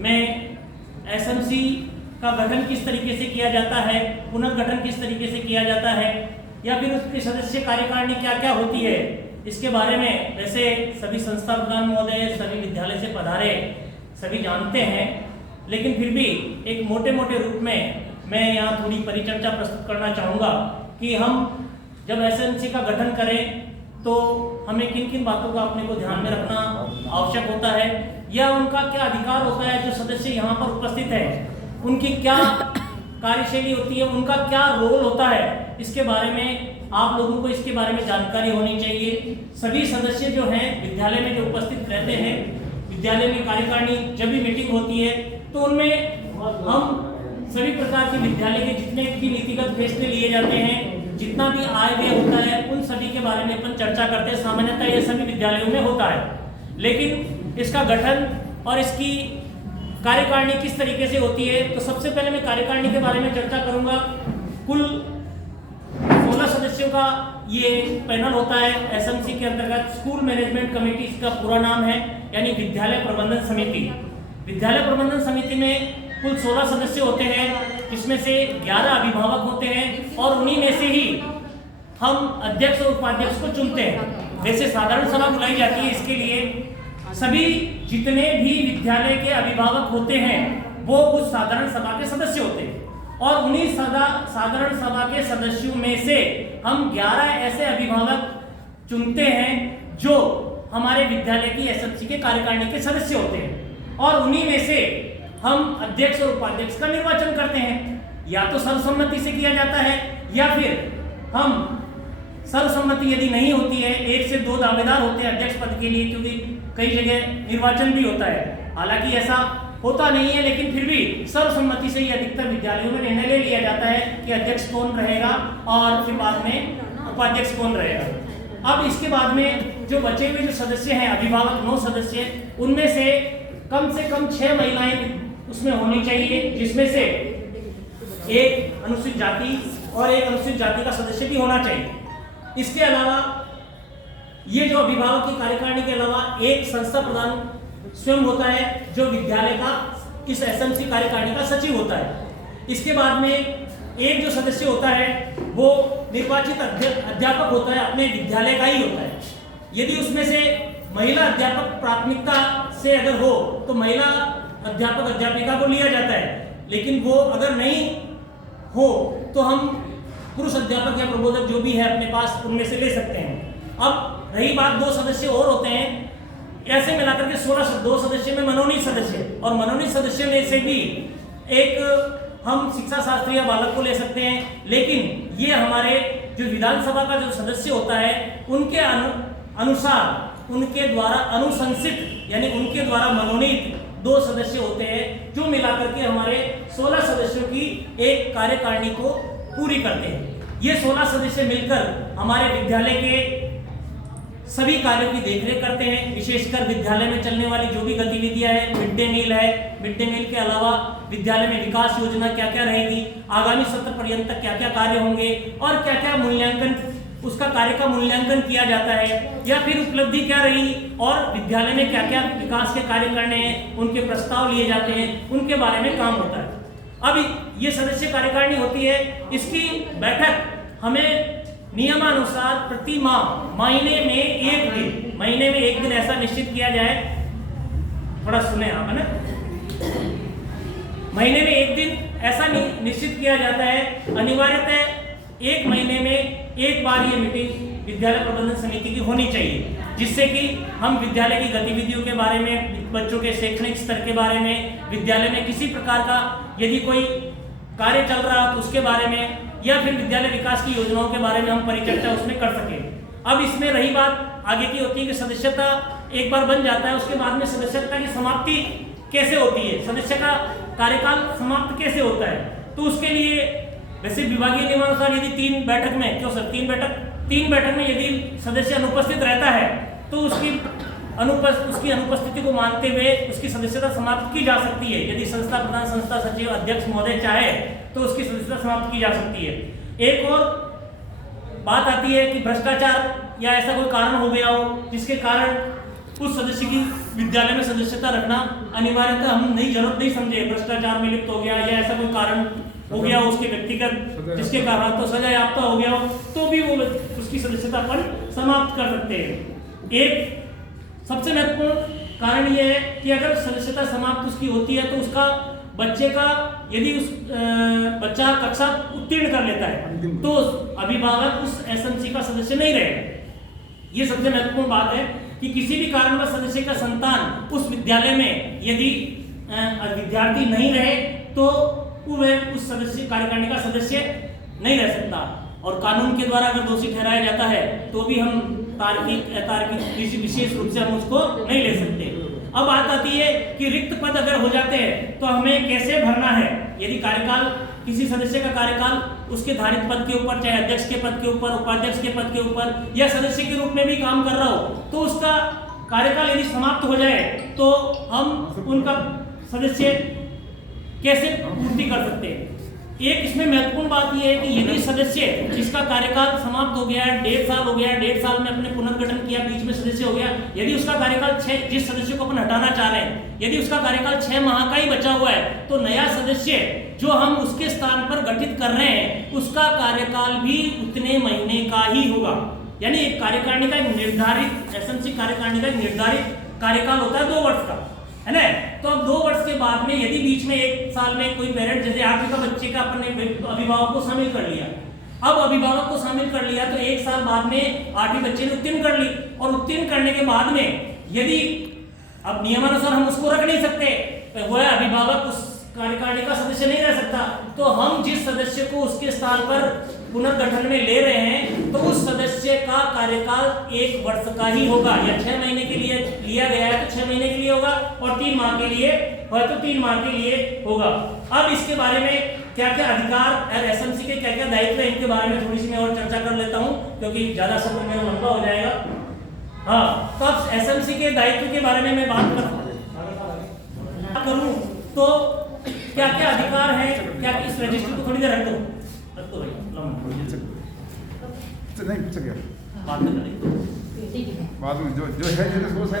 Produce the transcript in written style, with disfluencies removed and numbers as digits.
में एसएमसी का गठन किस तरीके से किया जाता है, पुनर्गठन किस तरीके से किया जाता है, या फिर उसकी सदस्य कार्यकारिणी क्या क्या होती है, इसके बारे में वैसे सभी संस्था प्रधान महोदय, सभी विद्यालय से पधारे सभी जानते हैं, लेकिन फिर भी एक मोटे मोटे रूप में मैं यहाँ थोड़ी परिचर्चा प्रस्तुत करना चाहूँगा कि हम जब एसएमसी का गठन करें तो हमें किन किन बातों का अपने को ध्यान में रखना आवश्यक होता है, या उनका क्या अधिकार होता है, जो सदस्य यहाँ पर उपस्थित है उनकी क्या कार्यशैली होती है, उनका क्या रोल होता है, इसके बारे में आप लोगों को इसके बारे में जानकारी होनी चाहिए। सभी सदस्य जो हैं विद्यालय में जो उपस्थित रहते हैं, विद्यालय में कार्यकारिणी जब भी मीटिंग होती है तो उनमें हम सभी प्रकार के विद्यालय के जितने भी नीतिगत फैसले लिए जाते हैं, जितना भी आय व्यय होता है, उन सभी के बारे में अपन चर्चा करते हैं। सामान्यतः ये सभी विद्यालयों में होता है, लेकिन इसका गठन और इसकी कार्यकारिणी किस तरीके से होती है, तो सबसे पहले मैं कार्यकारिणी के बारे में चर्चा करूंगा। कुल 16 सदस्यों का ये पैनल होता है एसएमसी के अंतर्गत। स्कूल मैनेजमेंट कमेटी इसका पूरा नाम है, यानी विद्यालय प्रबंधन समिति। विद्यालय प्रबंधन समिति में कुल 16 सदस्य होते हैं, इसमें से 11 अभिभावक होते हैं और उन्हीं में से ही हम अध्यक्ष और उपाध्यक्ष को चुनते हैं। वैसे साधारण सभा बुलाई जाती है, इसके लिए सभी जितने भी विद्यालय के अभिभावक होते हैं वो उस साधारण सभा के सदस्य होते हैं, और उन्हीं साधारण सभा के सदस्यों में से हम 11 ऐसे अभिभावक चुनते हैं जो हमारे विद्यालय की एसएमसी के कार्यकारिणी के सदस्य होते हैं, और उन्हीं में से हम अध्यक्ष और उपाध्यक्ष का निर्वाचन करते हैं। या तो सर्वसम्मति से किया जाता है, या फिर हम सर्वसम्मति यदि नहीं होती है, 1 से 2 दावेदार होते हैं अध्यक्ष पद के लिए, क्योंकि कई जगह निर्वाचन भी होता है। हालांकि ऐसा होता नहीं है, लेकिन फिर भी सर्वसम्मति से ही अधिकतर विद्यालयों में निर्णय ले लिया जाता है कि अध्यक्ष कौन रहेगा और फिर बाद में उपाध्यक्ष कौन रहेगा। अब इसके बाद में जो बचे हुए जो सदस्य हैं, अभिभावक 9 सदस्य, उनमें से कम 6 महिलाएं उसमें होनी चाहिए, जिसमें से एक अनुसूचित जाति और एक अनुसूचित जाति का सदस्य भी होना चाहिए। इसके अलावा ये जो अभिभावक की कार्यकारिणी के अलावा एक संस्था प्रधान स्वयं होता है, जो विद्यालय का इस एसएमसी कार्यकारिणी का सचिव होता है। इसके बाद में एक जो सदस्य होता है वो निर्वाचित अध्यापक होता है, अपने विद्यालय का ही होता है। यदि उसमें से महिला अध्यापक प्राथमिकता से अगर हो तो महिला अध्यापक अध्यापिका को लिया जाता है, लेकिन वो अगर नहीं हो तो हम पुरुष अध्यापक या प्रबोधक जो भी है अपने पास उनमें से ले सकते हैं। अब रही बात 2 सदस्य और होते हैं, ऐसे मिलाकर के 16 2 सदस्य में मनोनीत सदस्य, और मनोनीत सदस्य में से भी एक हम शिक्षा शास्त्री या बालक को ले सकते हैं, लेकिन ये हमारे जो विधानसभा का जो सदस्य होता है उनके अनुसार उनके द्वारा अनुशंसित यानी उनके द्वारा मनोनीत 2 सदस्य होते हैं, जो मिलाकर के हमारे 16 सदस्यों की एक कार्यकारिणी को पूरी करते हैं। ये 16 सदस्य मिलकर हमारे विद्यालय के सभी कार्यों की देखरेख करते हैं, विशेषकर विद्यालय में चलने वाली जो भी गतिविधियां हैं, मिड डे मील है, मिड डे मील के अलावा विद्यालय में विकास योजना क्या क्या रहेगी, आगामी सत्र पर्यंत तक क्या क्या कार्य होंगे, और क्या क्या मूल्यांकन, उसका कार्य का मूल्यांकन किया जाता है, या फिर उपलब्धि क्या रही और विद्यालय में क्या क्या विकास के कार्य करने हैं, उनके प्रस्ताव लिए जाते हैं, उनके बारे में काम होता है। अब ये सदस्य कार्यकारिणी होती है, इसकी बैठक हमें नियमानुसार प्रति माह महीने में एक दिन ऐसा निश्चित किया जाए, थोड़ा सुने आप, है ना, महीने में एक दिन ऐसा निश्चित किया जाता है। अनिवार्यतः 1 महीने में एक बार ये मीटिंग विद्यालय प्रबंधन समिति की होनी चाहिए, जिससे कि हम विद्यालय की गतिविधियों के बारे में, बच्चों के शैक्षणिक स्तर के बारे में, विद्यालय में किसी प्रकार का यदि कोई कार्य चल रहा है तो उसके बारे में, या फिर विद्यालय विकास की योजनाओं के बारे में हम परिचर्चा उसमें कर सकें। अब इसमें रही बात आगे की होती है कि सदस्यता एक बार बन जाता है, उसके बाद में सदस्यता की समाप्ति कैसे होती है, सदस्य का कार्यकाल समाप्त कैसे होता है, तो उसके लिए वैसे विभागीय नियमानुसार यदि 3 बैठक में, क्यों सर 3 बैठक में यदि सदस्य अनुपस्थित रहता है तो उसकी अनुपस्थिति को मानते हुए उसकी सदस्यता समाप्त की जा सकती है। यदि संस्था प्रधान, संस्था सचिव, अध्यक्ष महोदय चाहे तो उसकी सदस्यता समाप्त की जा सकती है। एक और बात आती है कि भ्रष्टाचार या ऐसा कोई कारण हो गया हो जिसके कारण उस सदस्य की विद्यालय में सदस्यता रखना अनिवार्यतः हम जरूरत नहीं समझे, भ्रष्टाचार में लिप्त हो गया या ऐसा कोई कारण हो गया उसके व्यक्तिगत जिसके कारण तो सजा याफ्ता हो गया हो, तो भी वो उसकी सदस्यता अपन समाप्त कर सकते हैं। एक सबसे महत्वपूर्ण कारण ये है कि अगर सदस्यता समाप्त उसकी होती है तो उसका बच्चे का यदि उस बच्चा कक्षा उत्तीर्ण कर लेता है तो अभिभावक उस एसएमसी का सदस्य नहीं रहेगा। ये सबसे महत्वपूर्ण बात है कि किसी भी कारणवश सदस्य का संतान उस विद्यालय में यदि विद्यार्थी नहीं रहे तो वह उस सदस्य कार्यकारिणी का सदस्य नहीं रह सकता, और कानून के द्वारा अगर दोषी ठहराया जाता है तो भी हम तार्किक अतार्किक किसी विशेष रूप से हम उसको नहीं ले सकते। अब बात आती है कि रिक्त पद अगर हो जाते हैं तो हमें कैसे भरना है। यदि कार्यकाल किसी सदस्य का कार्यकाल उसके धारित पद के ऊपर, चाहे अध्यक्ष के पद के ऊपर, उपाध्यक्ष के पद के ऊपर या सदस्य के रूप में भी काम कर रहा हो, तो उसका कार्यकाल यदि समाप्त हो जाए तो हम उनका सदस्य कैसे पूर्ति कर सकते हैं। एक इसमें महत्वपूर्ण बात यह है कि यदि सदस्य जिसका कार्यकाल समाप्त हो गया, 1.5 साल हो गया, 1.5 साल में अपने पुनर्गठन किया, बीच में सदस्य हो गया, यदि उसका कार्यकाल जिस सदस्य को अपन हटाना चाह रहे हैं यदि उसका कार्यकाल 6 माह का ही बचा हुआ है तो नया सदस्य जो हम उसके स्थान पर गठित कर रहे हैं उसका कार्यकाल भी उतने महीने का ही होगा। यानी एक कार्यकारिणी का निर्धारित एसएमसी कार्यकारिणी का निर्धारित कार्यकाल होता है 2 वर्ष का, है ना। तो अब 2 वर्ष के बाद में यदि बीच में 1 साल में कोई पेरेंट जैसे आपका बच्चे का अपने अभिभावक को शामिल कर लिया, अब अभिभावक को शामिल कर लिया तो 1 साल बाद में 8वीं बच्चे ने उत्तीर्ण कर ली, और उत्तीर्ण करने के बाद में यदि अब नियमानुसार हम उसको रख नहीं सकते, वह अभिभावक उस कार्यकारिणी का सदस्य नहीं रह सकता, तो हम जिस सदस्य को उसके स्थान पर पुनर्गठन में ले रहे हैं तो उस सदस्य का कार्यकाल 1 वर्ष का ही होगा, या 6 महीने के लिए लिया गया है तो 6 महीने के लिए होगा, और 3 माह के लिए है तो 3 माह के लिए होगा। अब इसके बारे में क्या क्या अधिकार और एसएमसी के क्या क्या दायित्व है इनके बारे में थोड़ी सी मैं और चर्चा कर लेता हूं क्योंकि ज्यादा समय मेरा लंबा हो जाएगा। हाँ, तो अब एसएमसी के दायित्व के बारे में मैं बात करूं तो क्या क्या अधिकार है, क्या इस रजिस्टर को थोड़ी देर रख दो भाई, नहीं पूछ गया बाद में जो है